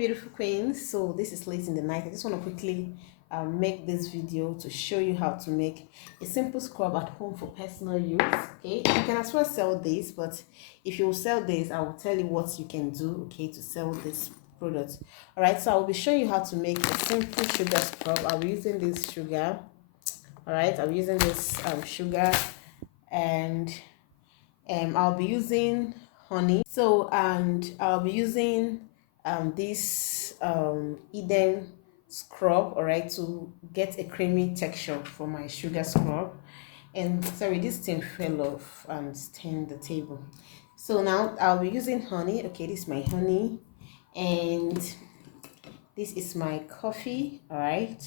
beautiful queens. So this is late in the night. I just want to quickly make this video to show you how to make a simple scrub at home for personal use. Okay, you can as well sell this, but if you sell this, I will tell you what you can do, okay, to sell this product. All right, so I will be showing you how to make a simple sugar scrub. I'll be using this sugar. All right, I'll be using this sugar, and I'll be using honey. So, and I'll be using this Eden scrub, all right, to get a creamy texture for my sugar scrub. And sorry, this thing fell off and stained the table. So now I'll be using honey. Okay, this is my honey, and this is my coffee, all right.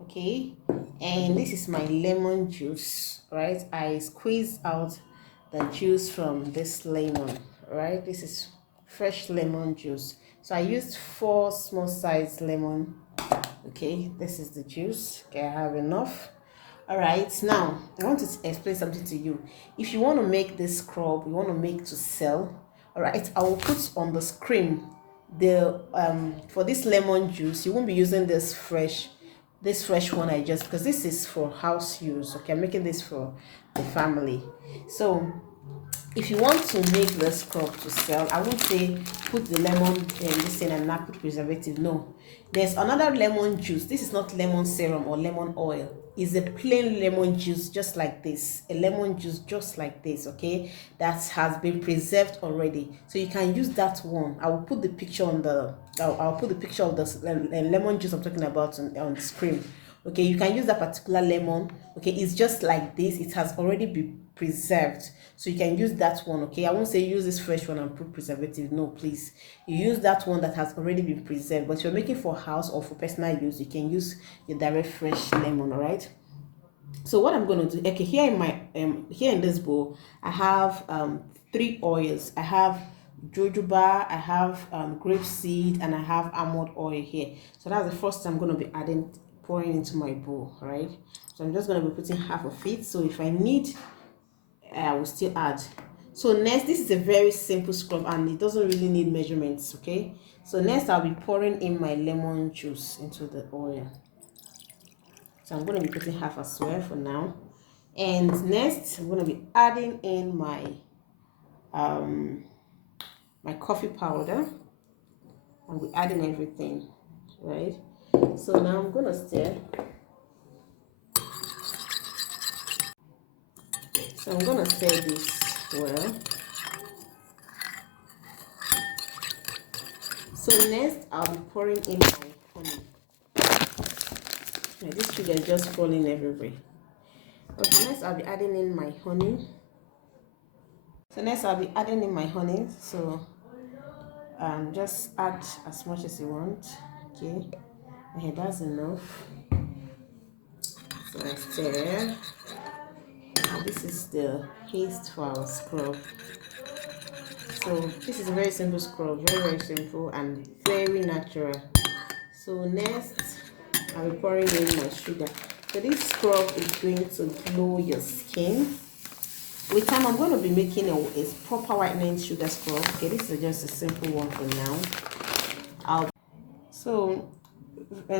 Okay, and this is my lemon juice, right? I squeeze out the juice from this lemon, right? This is fresh lemon juice. So I used 4 small size lemon. Okay, this is the juice. Okay, I have enough. All right, now I want to explain something to you. If you want to make this scrub, you want to make to sell, all right, I will put on the screen the for this lemon juice. You won't be using this fresh one I just, because this is for house use. Okay, I'm making this for the family. So if you want to make the scrub to sell, I would say put the lemon in this thing and not put preservative. No, there's another lemon juice. This is not lemon serum or lemon oil. It's a plain lemon juice, just like this. A lemon juice just like this, okay, that has been preserved already. So you can use that one. I will put the picture on the I'll put the picture of the lemon juice I'm talking about on the screen. Okay, you can use that particular lemon. Okay, it's just like this. It has already been preserved, so you can use that one. Okay, I won't say use this fresh one and put preservative. No, please, you use that one that has already been preserved. But if you're making for house or for personal use, you can use your direct fresh lemon. All right, so what I'm going to do, okay, here in my here in this bowl I have 3 oils. I have jojoba, I have grape seed, and I have almond oil here. So that's the first I'm going to be pouring into my bowl. All right, so I'm just going to be putting half of it. So if I need, I will still add. So next, this is a very simple scrub and it doesn't really need measurements. Okay, so next I'll be pouring in my lemon juice into the oil. So I'm going to be putting half as well for now. And next, I'm going to be adding in my my coffee powder. I'll be adding everything, right? So now I'm going to stir. So I'm going to stir this well. So next, I'll be pouring in my honey. Now, this sugar is just falling everywhere. Okay, next I'll be adding in my honey. So next I'll be adding in my honey. So just add as much as you want. Okay, okay, that's enough. So I stir. Now this is the paste for our scrub. So this is a very simple scrub, very simple and very natural. So next I'll be pouring in my sugar. So this scrub is going to glow your skin. With time, I'm going to be making a proper whitening sugar scrub. Okay, this is just a simple one for now.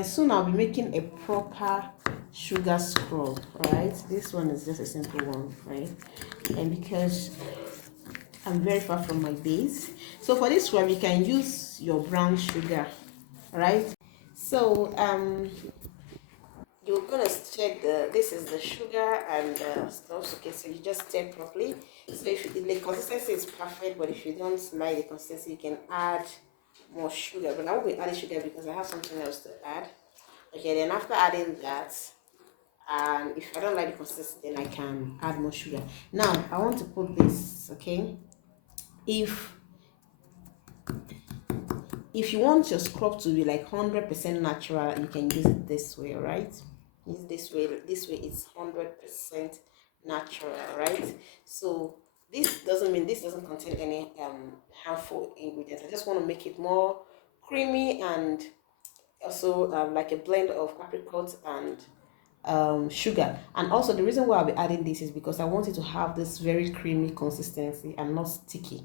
Soon I'll be making a proper sugar scrub. All right, this one is just a simple one, right? And because I'm very far from my base, so for this scrub you can use your brown sugar. All right, so you're gonna check this is the sugar and stuff. Okay, so you just stir properly. So if the consistency is perfect, but if you don't like the consistency, you can add more sugar. But I won't be adding sugar because I have something else to add. Okay, then after adding that, and if I don't like the consistency, then I can add more sugar. Now I want to put this. Okay, if you want your scrub to be like 100% natural, you can use it this way. All right, use this way. This way it's 100% natural, right? So this doesn't mean this doesn't contain any harmful ingredients. I just want to make it more creamy and also like a blend of apricot and sugar. And also the reason why I'll be adding this is because I want it to have this very creamy consistency and not sticky.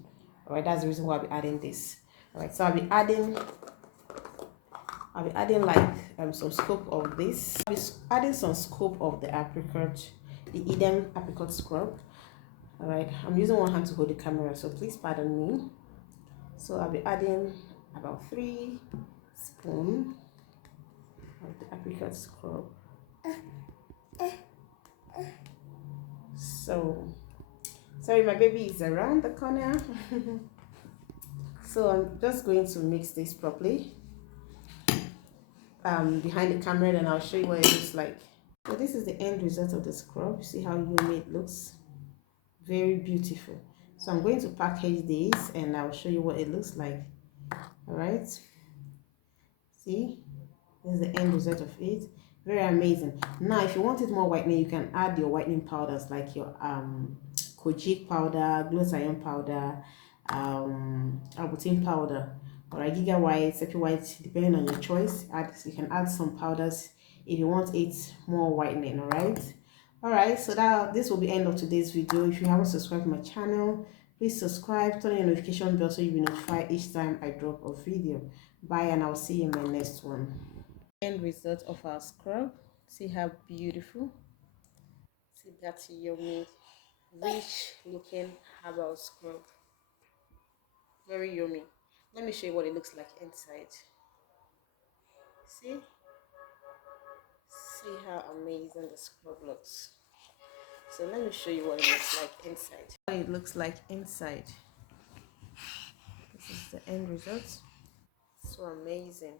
All right, that's the reason why I'll be adding this. All right, so I'll be adding I'll be adding like some scoop of this. I'll be adding some scoop of the apricot, the Eden apricot scrub. All right, I'm using one hand to hold the camera, so please pardon me. So I'll be adding about 3 spoons of the apricot scrub. So sorry, my baby is around the corner. So I'm just going to mix this properly behind the camera, and I'll show you what it looks like. So this is the end result of the scrub. See how yummy it looks? Very beautiful. So I'm going to package this and I'll show you what it looks like. All right, see, this is the end result of it. Very amazing. Now if you want it more whitening, you can add your whitening powders like your kojic powder, glutathione powder, albutin powder, or giga white, sepi white, depending on your choice. You can add some powders if you want it more whitening. All right, so this will be end of today's video. If you haven't subscribed to my channel, please subscribe, turn on your notification bell so you'll be notified each time I drop a video. Bye, and I'll see you in my next one. End result of our scrub. See how beautiful. See that yummy, rich looking herbal scrub. Very yummy. Let me show you what it looks like inside. See how amazing the scrub looks. So let me show you what it looks like inside. What it looks like inside. This is the end result. So amazing.